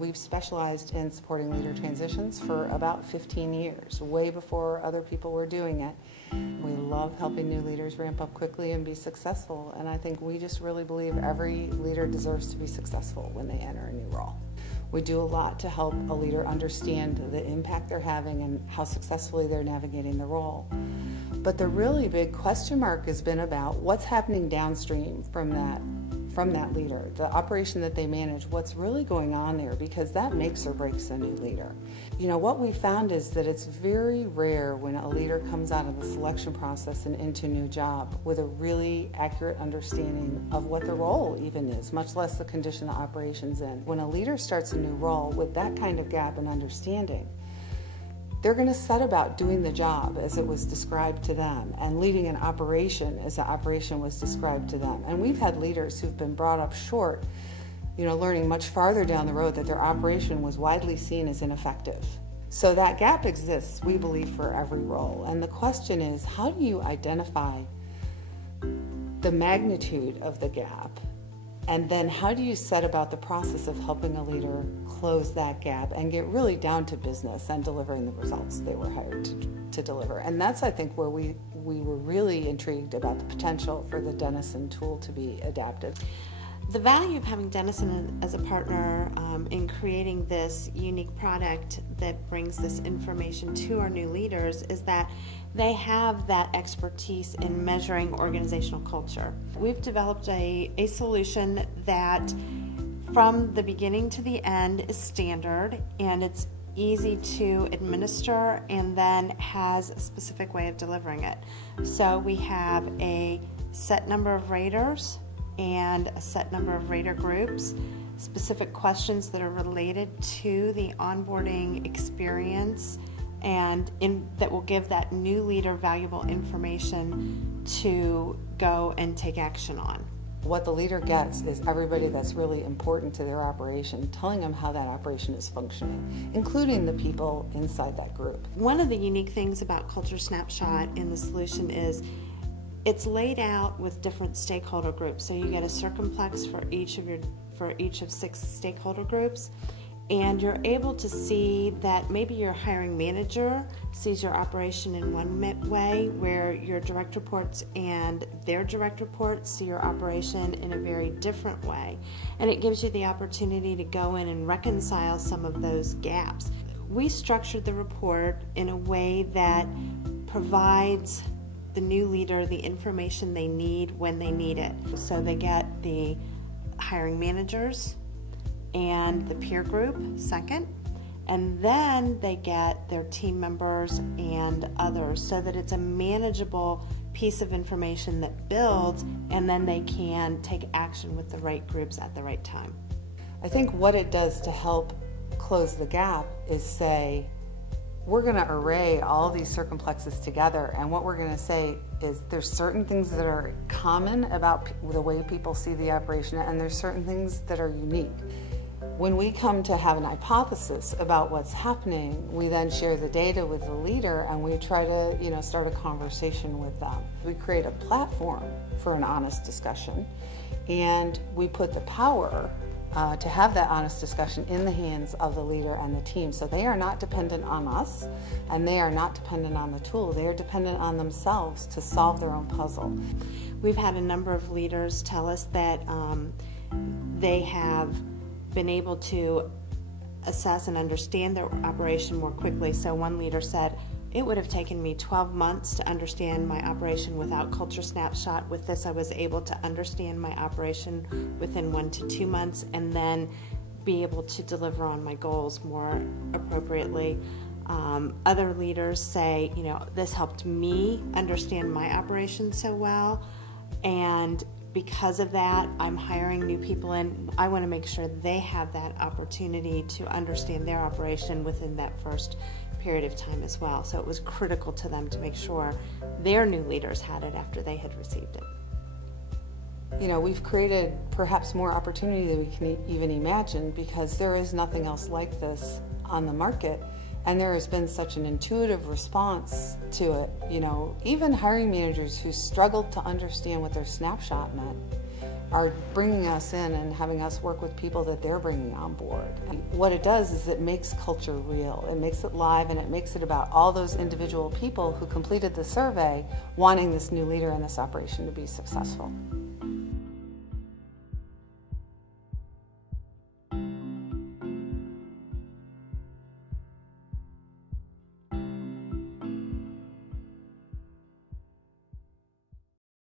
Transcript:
We've specialized in supporting leader transitions for about 15 years, way before other people were doing it. We love helping new leaders ramp up quickly and be successful, and I think we just really believe every leader deserves to be successful when they enter a new role. We do a lot to help a leader understand the impact they're having and how successfully they're navigating the role. But the really big question mark has been about what's happening downstream from that leader, the operation that they manage, what's really going on there, because that makes or breaks a new leader. You know, what we found is that it's very rare when a leader comes out of the selection process and into a new job with a really accurate understanding of what the role even is, much less the condition the operation's in. When a leader starts a new role with that kind of gap in understanding, they're going to set about doing the job as it was described to them and leading an operation as the operation was described to them. And we've had leaders who've been brought up short, you know, learning much farther down the road that their operation was widely seen as ineffective. So that gap exists, we believe, for every role. And the question is, how do you identify the magnitude of the gap? And then how do you set about the process of helping a leader close that gap and get really down to business and delivering the results they were hired to deliver? And that's, I think, where we were really intrigued about the potential for the Denison tool to be adapted. The value of having Denison as a partner in creating this unique product that brings this information to our new leaders is that they have that expertise in measuring organizational culture. We've developed a solution that from the beginning to the end is standard, and it's easy to administer and then has a specific way of delivering it. So we have a set number of raters and a set number of rater groups, specific questions that are related to the onboarding experience, and that will give that new leader valuable information to go and take action on. What the leader gets is everybody that's really important to their operation, telling them how that operation is functioning, including the people inside that group. One of the unique things about Culture Snapshot in the solution is it's laid out with different stakeholder groups. So you get a circumplex for each of 6 stakeholder groups, and you're able to see that maybe your hiring manager sees your operation in one way, where your direct reports and their direct reports see your operation in a very different way. And it gives you the opportunity to go in and reconcile some of those gaps. We structured the report in a way that provides the new leader the information they need when they need it. So they get the hiring managers and the peer group second, and then they get their team members and others, so that it's a manageable piece of information that builds, and then they can take action with the right groups at the right time. I think what it does to help close the gap is say, we're going to array all these circumplexes together, and what we're going to say is there's certain things that are common about the way people see the operation, and there's certain things that are unique. When we come to have an hypothesis about what's happening, we then share the data with the leader, and we try to, start a conversation with them. We create a platform for an honest discussion, and we put the power to have that honest discussion in the hands of the leader and the team. So they are not dependent on us, and they are not dependent on the tool. They are dependent on themselves to solve their own puzzle. We've had a number of leaders tell us that they have been able to assess and understand their operation more quickly. So one leader said, it would have taken me 12 months to understand my operation without Culture Snapshot. With this, I was able to understand my operation within 1 to 2 months, and then be able to deliver on my goals more appropriately. Other leaders say, this helped me understand my operation so well, and because of that, I'm hiring new people in. I want to make sure they have that opportunity to understand their operation within that first period of time as well. So it was critical to them to make sure their new leaders had it after they had received it. We've created perhaps more opportunity than we can even imagine, because there is nothing else like this on the market, and there has been such an intuitive response to it. Even hiring managers who struggled to understand what their snapshot meant are bringing us in and having us work with people that they're bringing on board. What it does is it makes culture real. It makes it live, and it makes it about all those individual people who completed the survey wanting this new leader in this operation to be successful.